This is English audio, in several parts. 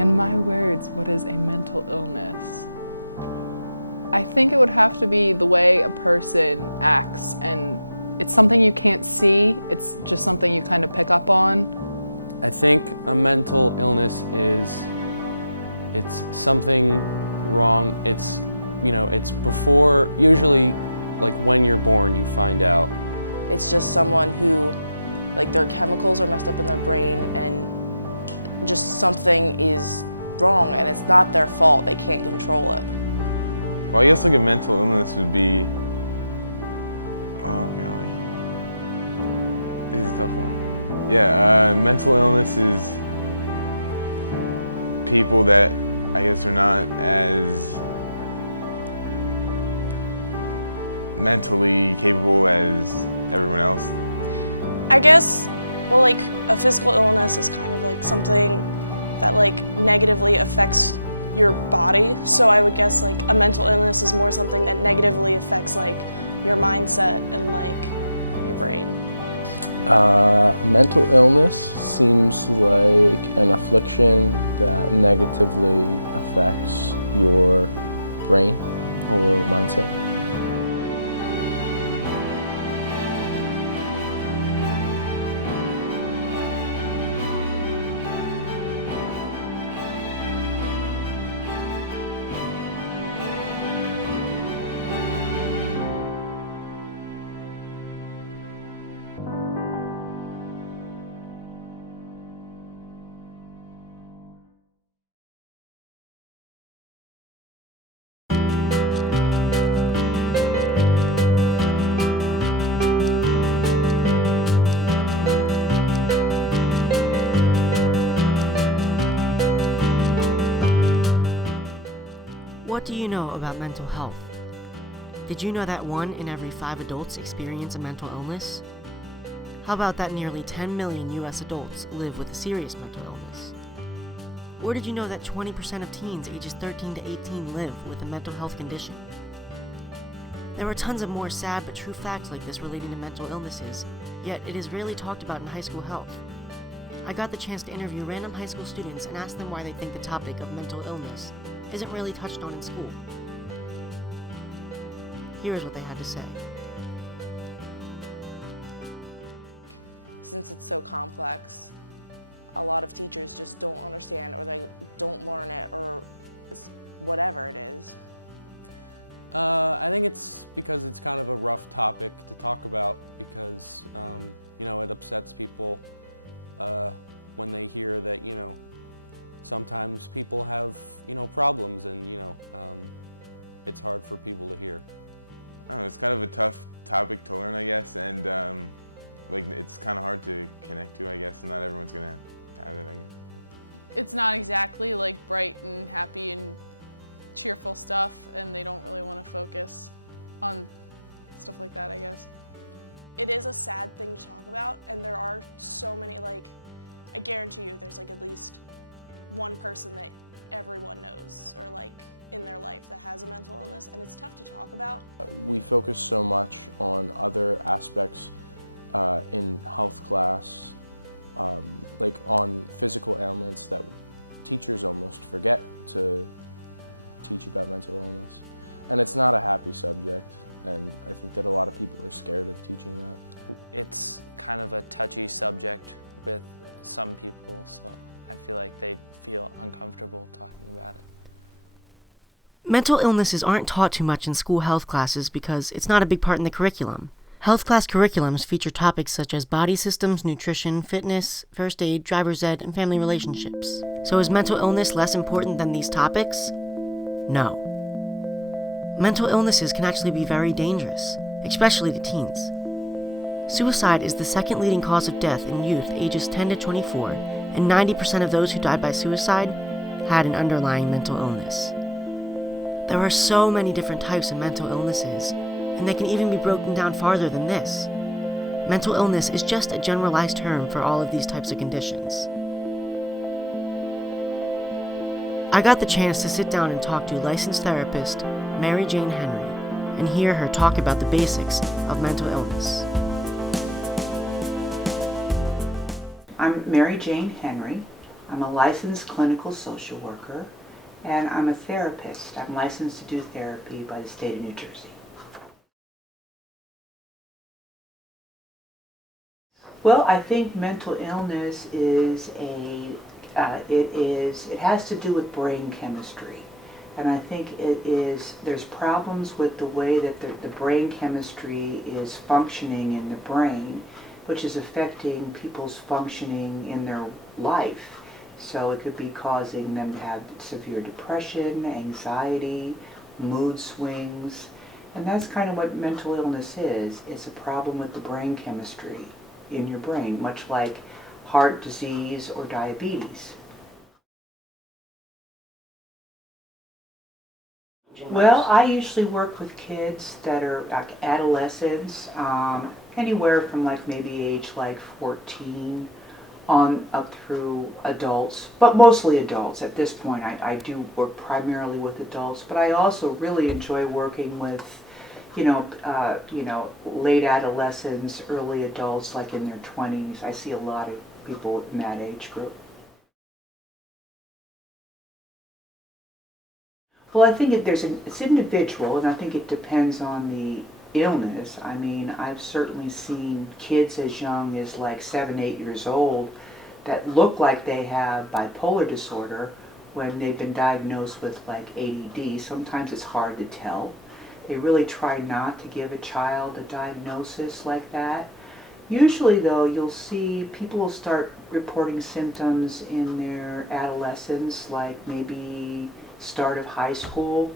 In my words, what is a mental illness? I think it would have to be the way a person acts, and it's something you can't see, it's just something you kind of pick up on. I think a mental illness is, it's something wrong. It's, it's before, usually like when you're born you find out. It's just someone who, like, their chemicals are messed up in their brain and just something is wrong and it's not their fault, they can't control it. Well, I guess like a mental illness would be, oh golly, this is a tough one. Yeah, mental illness is people that I guess are not as mentally capable as everyone else. I guess, well, like, a physical illness is kind of like something that like negatively affects your body. So I would guess like a mental illness is more something that negatively affects like your mindset and like your brain. Mental illness seems like an affliction that negatively affects your brain or mindset. What do you know about mental health? Did you know that 1 in every 5 adults experience a mental illness? How about that nearly 10 million US adults live with a serious mental illness? Or did you know that 20% of teens ages 13 to 18 live with a mental health condition? There are tons of more sad but true facts like this relating to mental illnesses, yet it is rarely talked about in high school health. I got the chance to interview random high school students and ask them why they think the topic of mental illness isn't really touched on in school. Here's what they had to say. Since it's so complex, a lot of teachers just don't understand, or they don't learn it, or it's whatever it is. I think it's because it's kind of a rough topic to talk about because, it upsets people when they hear that, sometimes people have, problems and, it's hard for people to hear. I don't know, it's kind of a tough topic to learn, I guess, and it's kind of hard to connect to, I guess, and not everyone's gonna have it, I guess. It's not exactly like bright and happy and cheerful stuff, and they don't really want to focus on stuff like that, I guess. It is a sad thing to talk about, and there are so many, I guarantee you there's at least one person that everyone knows or in their life that has a mental illness, and it's tough to talk about. We focus so much on other aspects in health class, on physical ailments that teachers almost forget to teach about mental illness. And it's not a happy subject, and I think that a lot of people are scared of teaching that. It's kind of a touchy subject with some people, so I feel like they feel uncomfortable talking about it. Mental illnesses aren't taught too much in school health classes because it's not a big part in the curriculum. Health class curriculums feature topics such as body systems, nutrition, fitness, first aid, driver's ed, and family relationships. So is mental illness less important than these topics? No. Mental illnesses can actually be very dangerous, especially to teens. Suicide is the second leading cause of death in youth ages 10 to 24, and 90% of those who died by suicide had an underlying mental illness. There are so many different types of mental illnesses, and they can even be broken down farther than this. Mental illness is just a generalized term for all of these types of conditions. I got the chance to sit down and talk to licensed therapist Mary Jane Henry and hear her talk about the basics of mental illness. I'm Mary Jane Henry. I'm a licensed clinical social worker, and I'm a therapist. I'm licensed to do therapy by the state of New Jersey. Well, I think mental illness is it has to do with brain chemistry. And I think there's problems with the way that the brain chemistry is functioning in the brain, which is affecting people's functioning in their life. So it could be causing them to have severe depression, anxiety, mood swings. And that's kind of what mental illness is. It's a problem with the brain chemistry in your brain, much like heart disease or diabetes. Well, I usually work with kids that are like adolescents, anywhere from like maybe age like 14 on up through adults, but mostly adults. At this point, I do work primarily with adults, but I also really enjoy working with, late adolescents, early adults, like in their 20s. I see a lot of people in that age group. Well, I think it's individual, and I think it depends on the illness. I mean, I've certainly seen kids as young as like 7, 8 years old that look like they have bipolar disorder when they've been diagnosed with like ADD. Sometimes it's hard to tell. They really try not to give a child a diagnosis like that. Usually, though, you'll see people will start reporting symptoms in their adolescence, like maybe start of high school,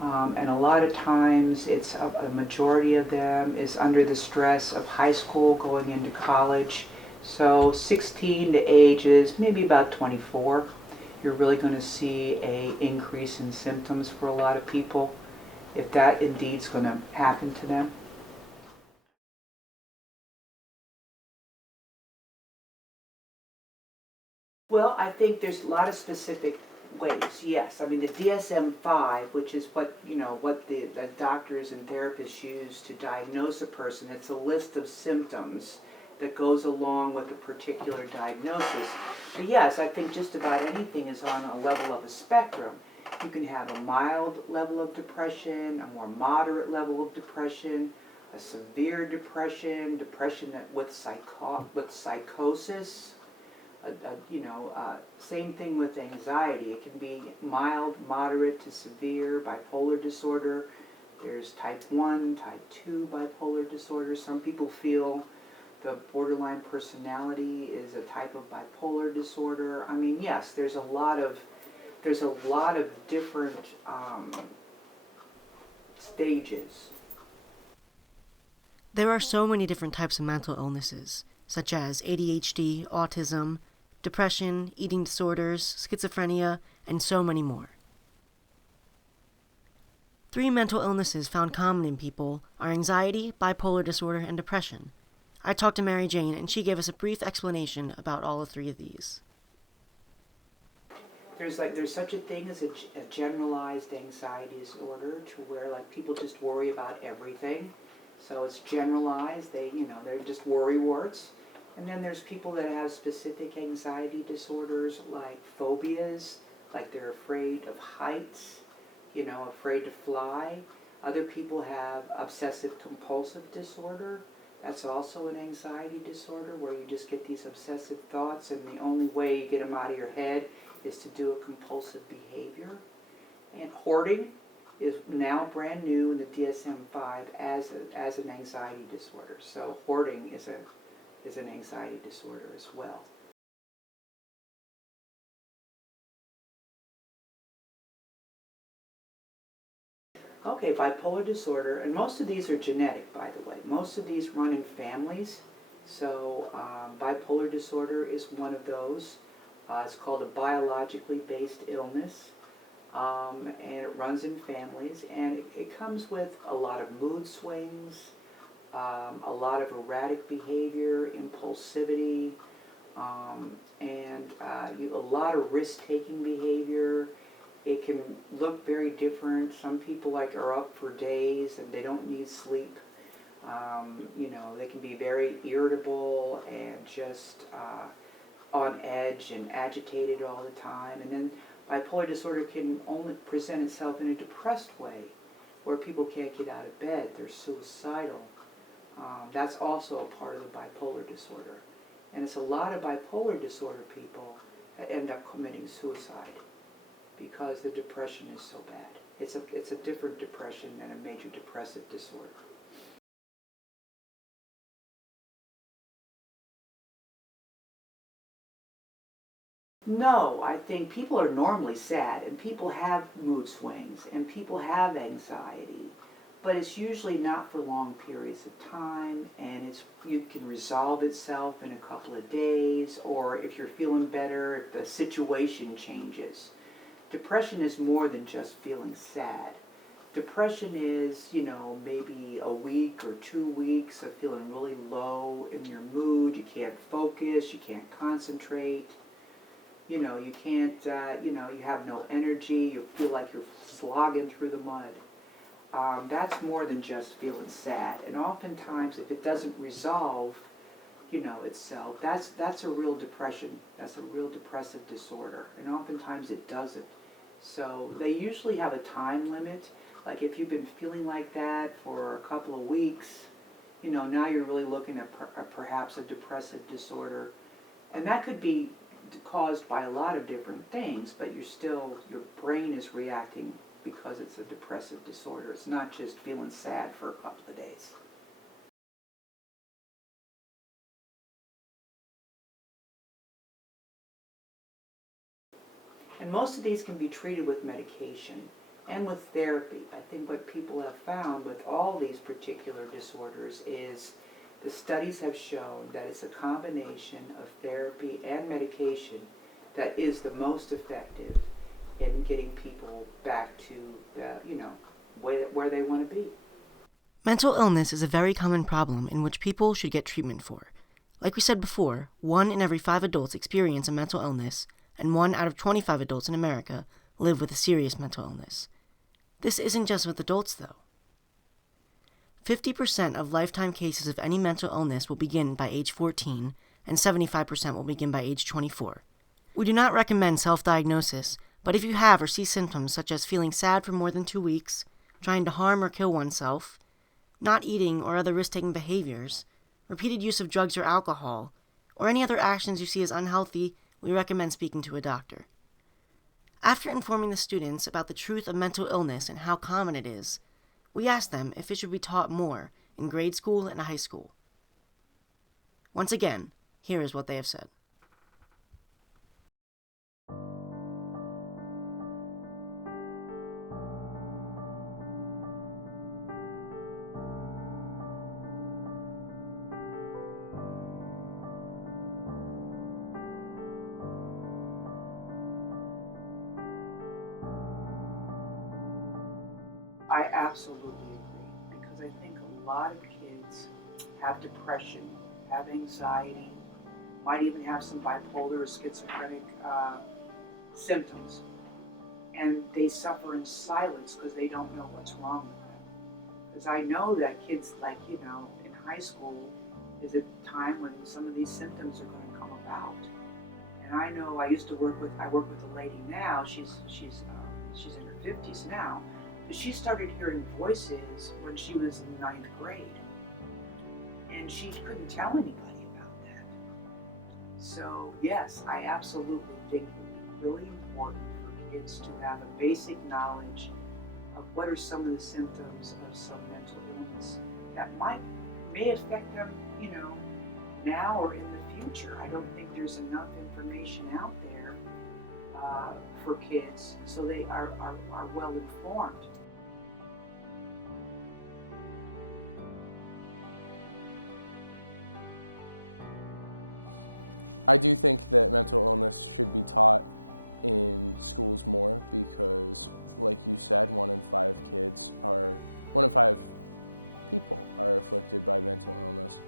and a lot of times it's a majority of them is under the stress of high school going into college. So 16 to ages maybe about 24, you're really going to see a increase in symptoms for a lot of people, if that indeed is going to happen to them. Well, I think there's a lot of specific ways, yes. I mean, the DSM-5, which is what the doctors and therapists use to diagnose a person, it's a list of symptoms that goes along with a particular diagnosis. But yes, I think just about anything is on a level of a spectrum. You can have a mild level of depression, a more moderate level of depression, a severe depression, with psychosis. Same thing with anxiety. It can be mild, moderate to severe bipolar disorder. There's type 1, type 2 bipolar disorder. Some people feel the borderline personality is a type of bipolar disorder. I mean, yes, there's a lot of different stages. There are so many different types of mental illnesses, such as ADHD, autism, depression, eating disorders, schizophrenia, and so many more. 3 mental illnesses found common in people are anxiety, bipolar disorder, and depression. I talked to Mary Jane, and she gave us a brief explanation about all 3 of these. There's such a thing as a generalized anxiety disorder, to where like people just worry about everything. So it's generalized. They're just worrywarts. And then there's people that have specific anxiety disorders, like phobias, like they're afraid of heights, afraid to fly. Other people have obsessive compulsive disorder. That's also an anxiety disorder, where you just get these obsessive thoughts, and the only way you get them out of your head is to do a compulsive behavior. And hoarding is now brand new in the DSM-5 as an anxiety disorder. So hoarding is an anxiety disorder as well. Okay, bipolar disorder, and most of these are genetic, by the way. Most of these run in families. So bipolar disorder is one of those. It's called a biologically based illness, and it runs in families, and it comes with a lot of mood swings, a lot of erratic behavior, impulsivity, and a lot of risk-taking behavior. It can look very different. Some people are up for days and they don't need sleep. They can be very irritable and just on edge and agitated all the time. And then bipolar disorder can only present itself in a depressed way, where people can't get out of bed, they're suicidal. That's also a part of the bipolar disorder. And it's a lot of bipolar disorder people that end up committing suicide because the depression is so bad. It's a different depression than a major depressive disorder. No, I think people are normally sad, and people have mood swings, and people have anxiety, but it's usually not for long periods of time, and you can resolve itself in a couple of days, or if you're feeling better, if the situation changes. Depression is more than just feeling sad. Depression is, maybe a week or 2 weeks of feeling really low in your mood. You can't focus, you can't concentrate. You can't, you have no energy, you feel like you're slogging through the mud. That's more than just feeling sad. And oftentimes, if it doesn't resolve, itself, that's a real depression. That's a real depressive disorder. And oftentimes it doesn't. So they usually have a time limit. Like if you've been feeling like that for a couple of weeks, now you're really looking at perhaps a depressive disorder. And that could be caused by a lot of different things, but your brain is reacting because it's a depressive disorder. It's not just feeling sad for a couple of days. And most of these can be treated with medication and with therapy. I think what people have found with all these particular disorders is the studies have shown that it's a combination of therapy and medication that is the most effective in getting people back to where they want to be. Mental illness is a very common problem in which people should get treatment for. Like we said before, 1 in every 5 adults experience a mental illness, and 1 out of 25 adults in America live with a serious mental illness. This isn't just with adults, though. 50% of lifetime cases of any mental illness will begin by age 14, and 75% will begin by age 24. We do not recommend self-diagnosis, but if you have or see symptoms such as feeling sad for more than 2 weeks, trying to harm or kill oneself, not eating or other risk-taking behaviors, repeated use of drugs or alcohol, or any other actions you see as unhealthy, we recommend speaking to a doctor. After informing the students about the truth of mental illness and how common it is, we asked them if it should be taught more in grade school and high school. Once again, here is what they have said. I absolutely agree, because I think a lot of kids have depression, have anxiety, might even have some bipolar or schizophrenic symptoms, and they suffer in silence because they don't know what's wrong with them. Because I know that kids, in high school is a time when some of these symptoms are going to come about. And I know I work with a lady now. She's in her 50s now. But she started hearing voices when she was in 9th grade, and she couldn't tell anybody about that. So yes, I absolutely think it's really important for kids to have a basic knowledge of what are some of the symptoms of some mental illness that may affect them, now or in the future. I don't think there's enough information out there for kids so they are well informed. I do think that mental illness should be taught in schools more because, like you said, 1 in 5 people are afflicted by mental illness.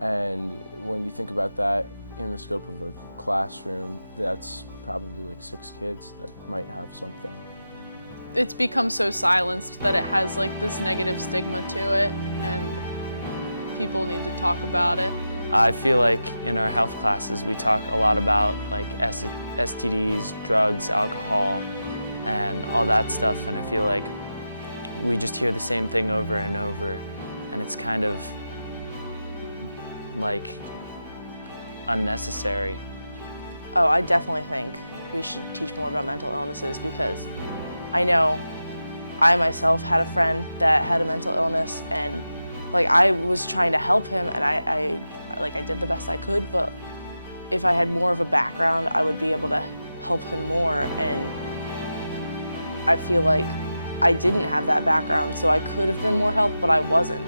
And when you think about that in the scope of a classroom, that's probably like 6 kids that might have something. It's become so silenced that it has this negative stigma to it, and people need to talk about it. I feel like in our health classes we talk a lot about like STDs, drugs, alcohol, and all that stuff, and I feel like we just hear the same thing over and over, and it's kind of like unnecessary. Oh, I definitely think we should teach more about mental illnesses, because I know I myself had a friend that had a mental illness, and like I was trying to help him, and I did the best I could, but if I had more of a background, I would be able to help him more, and I feel like I didn't have that background, so I could have been more help, but I wasn't.